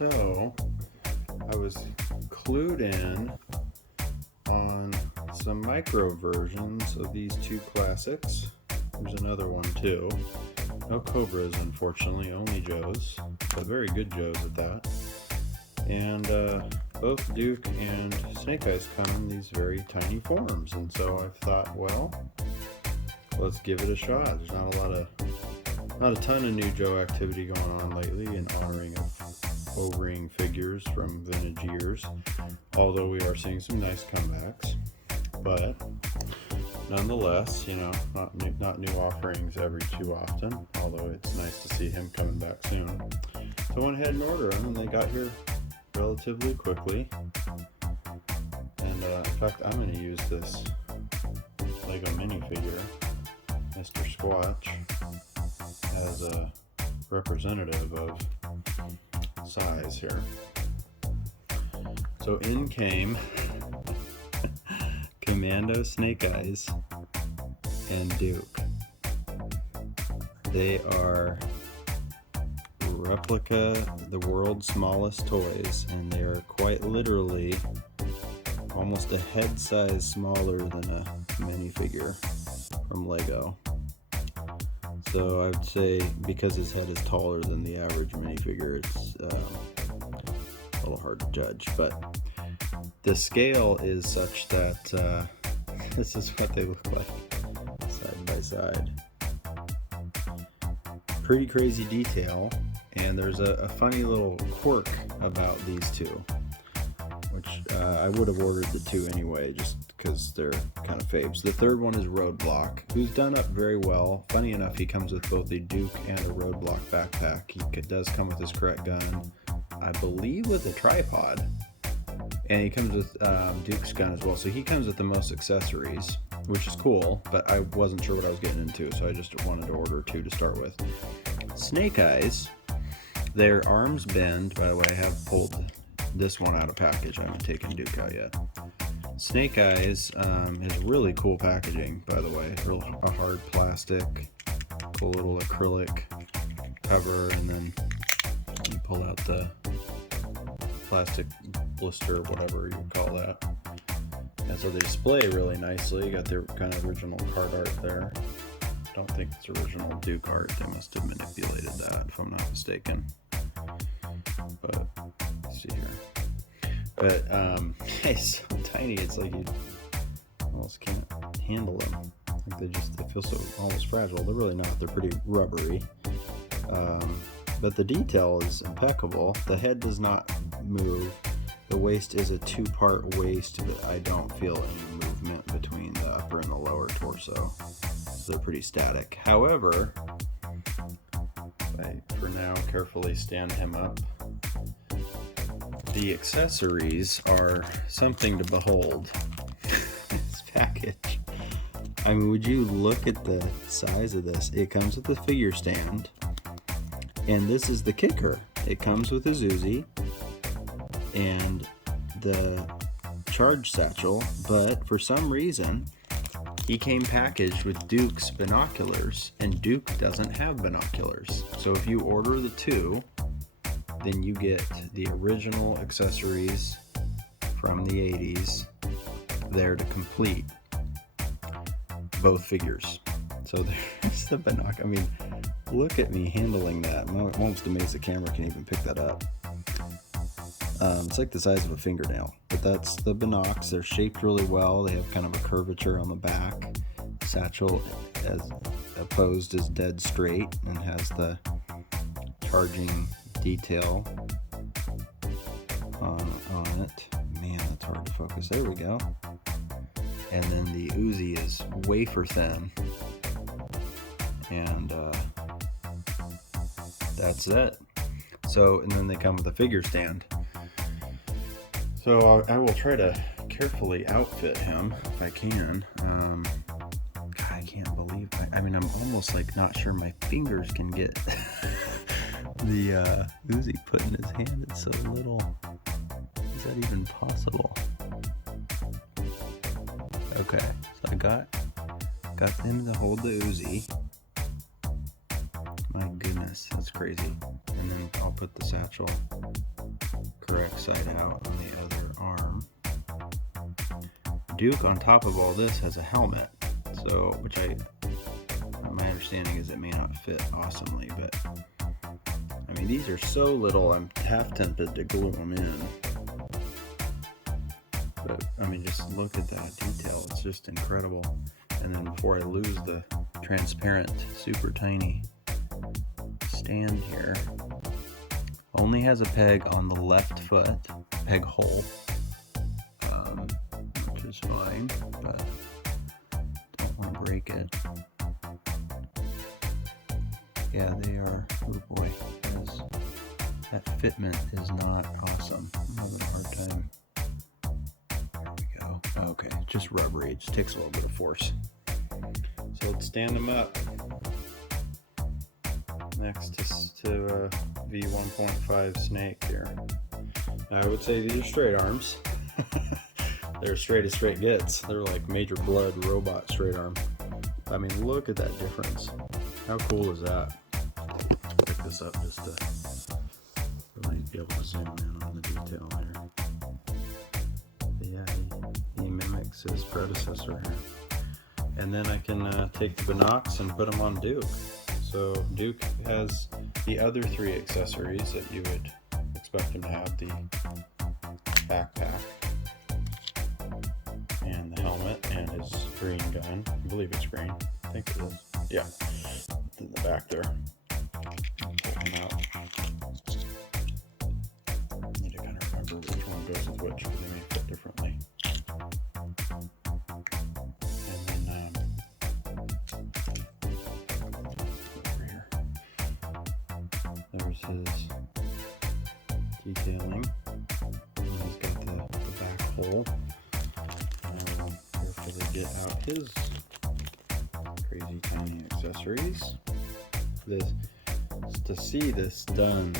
So, I was clued in on some micro versions of these two classics. There's another one too. No Cobras, unfortunately, only Joes, but very good Joes at that. And both Duke and Snake Eyes come in these very tiny forms, and so I thought, well, let's give it a shot. There's not a ton of new Joe activity going on lately in honoring of O-ring figures from vintage years, although we are seeing some nice comebacks. But nonetheless, not new offerings every too often, although it's nice to see him coming back soon. So I went ahead and ordered them, and they got here relatively quickly. And in fact, I'm going to use this Lego minifigure, Mr. Squatch, as a representative of size here. So in came Commando, Snake Eyes, and Duke. They are replica, the world's smallest toys, and they are quite literally almost a head size smaller than a minifigure from Lego. So I would say because his head is taller than the average minifigure, it's a little hard to judge. But the scale is such that this is what they look like side by side. Pretty crazy detail, and there's a funny little quirk about these two, which I would have ordered the two anyway, just because they're kind of faves. The third one is Roadblock, who's done up very well. Funny enough, he comes with both a Duke and a Roadblock backpack. He does come with his correct gun, I believe with a tripod, and he comes with Duke's gun as well. So he comes with the most accessories, which is cool, but I wasn't sure what I was getting into, so I just wanted to order two to start with. Snake Eyes, their arms bend. By the way, I have pulled this one out of package. I haven't taken Duke out yet. Snake Eyes has really cool packaging, by the way. A hard plastic, cool little acrylic cover, and then you pull out the plastic blister, whatever you would call that. And so they display really nicely. You got their kind of original card art there. Don't think it's original Duke art. They must have manipulated that, if I'm not mistaken. But let's see here. But it's so tiny, it's like you almost can't handle them. Like they feel so almost fragile. They're really not. They're pretty rubbery. But the detail is impeccable. The head does not move. The waist is a two-part waist, but I don't feel any movement between the upper and the lower torso. So they're pretty static. However, I for now carefully stand him up. The accessories are something to behold. This package. I mean, would you look at the size of this? It comes with a figure stand, and this is the kicker. It comes with a Uzi and the charge satchel, but for some reason, he came packaged with Duke's binoculars, and Duke doesn't have binoculars. So if you order the two, then you get the original accessories from the 80s there to complete both figures. So there's the binocular. I mean, look at me handling that. I'm almost amazed the camera can even pick that up. It's like the size of a fingernail, but that's the binocs. They're shaped really well. They have kind of a curvature on the back. Satchel, as opposed, is dead straight and has the charging detail on it. Man, that's hard to focus. There we go. And then the Uzi is wafer thin, and that's it. So, and then they come with a figure stand. So I will try to carefully outfit him if I can. God, I can't believe. I mean, I'm almost like not sure my fingers can get the Uzi put in his hand. It's so little. Is that even possible? Okay, so I got him to hold the Uzi. My goodness, that's crazy. And then I'll put the satchel correct side out on the other arm. Duke, on top of all this, has a helmet, so my understanding is it may not fit awesomely, but I mean, these are so little, I'm half tempted to glue them in. But I mean, just look at that detail, it's just incredible. And then before I lose the transparent, super tiny stand here, only has a peg on the left foot, peg hole, which is fine, but don't want to break it. Yeah, they are, oh boy, that fitment is not awesome. I'm having a hard time. There we go. Okay, just rubbery, it just takes a little bit of force. So let's stand them up next to V1.5 snake here. I would say these are straight arms. They're straight as straight gets. They're like Major Blood robot straight arm. I mean, look at that difference. How cool is that? Let's pick this up just to really be able to zoom in on the detail here. But yeah, he mimics his predecessor here. And then I can take the binocs and put them on Duke. So Duke has the other three accessories that you would expect him to have: the backpack and the helmet and his green gun. I believe it's green. I think it is. Yeah, it's in the back there. Pull him out. Need to kind of remember which one goes with which because they may fit differently. And then over here, there's his detailing. And he's got the back hole. Carefully get out his crazy tiny accessories. To see this done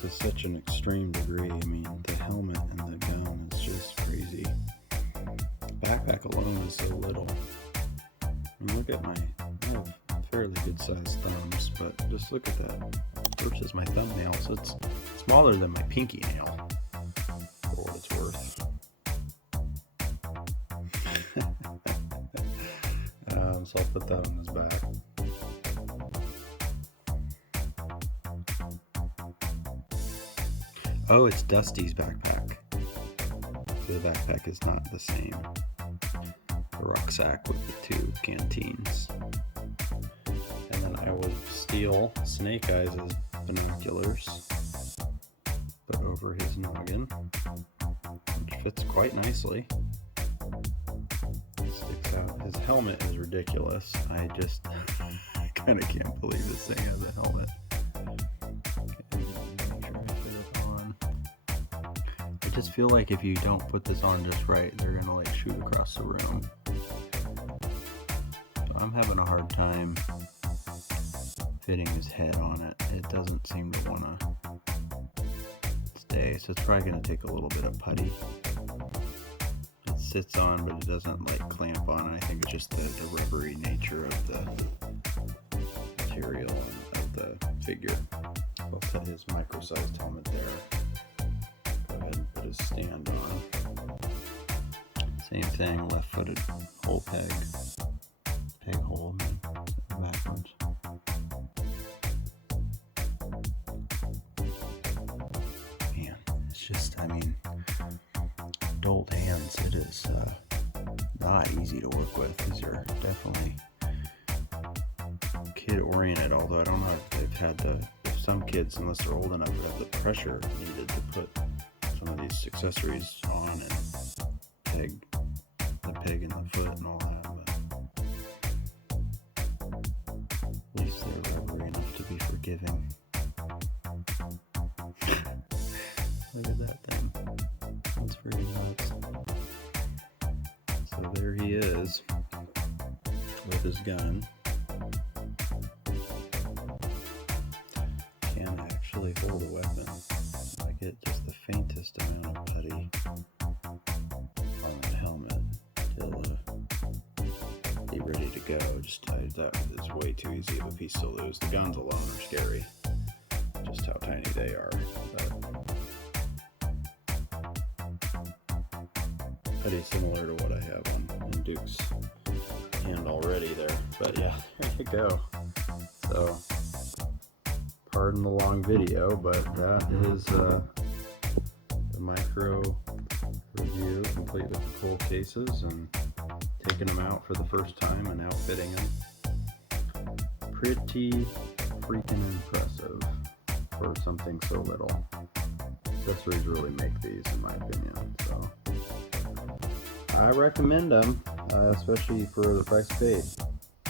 to such an extreme degree, I mean, the helmet and the gun is just crazy. Backpack alone is so little. I mean, look at I have fairly good sized thumbs, but just look at that versus my thumbnail, so it's smaller than my pinky nail, for what it's worth. So I'll put that on his back. Oh, it's Dusty's backpack. So the backpack is not the same. The rucksack with the two canteens. And then I will steal Snake Eyes' binoculars, put over his noggin, which fits quite nicely. Sticks out. His helmet is ridiculous. I just kind of can't believe this thing has a helmet. I just feel like if you don't put this on just right, they're gonna like shoot across the room. So I'm having a hard time fitting his head on it. It doesn't seem to wanna stay, so it's probably gonna take a little bit of putty. It sits on, but it doesn't like clamp on. I think it's just the rubbery nature of the material and of the figure. I'll put his micro-sized helmet there. Go ahead and put his stand on. Same thing, left-footed hole peg hole, backwards. Man, it's just, I mean, adult hands, it is not easy to work with. These are definitely kid-oriented, although I don't know if they've had if some kids, unless they're old enough, would have the pressure needed to put some of these accessories on and peg in the foot and all that, but at least they're rubbery enough to be forgiving. Look at that thing. That's pretty nuts. So there he is with his gun. Can actually hold a weapon. I get just the faintest amount of putty on the helmet till be ready to go. That is way too easy of a piece to lose. The guns alone are scary, just how tiny they are. But pretty similar to what I have on Duke's hand already there. But yeah, there you go. So, pardon the long video, but that is the micro review, complete with the full cases and taking them out for the first time and outfitting them. Pretty freaking impressive for something so little. Accessories really make these, in my opinion. So I recommend them, especially for the price paid.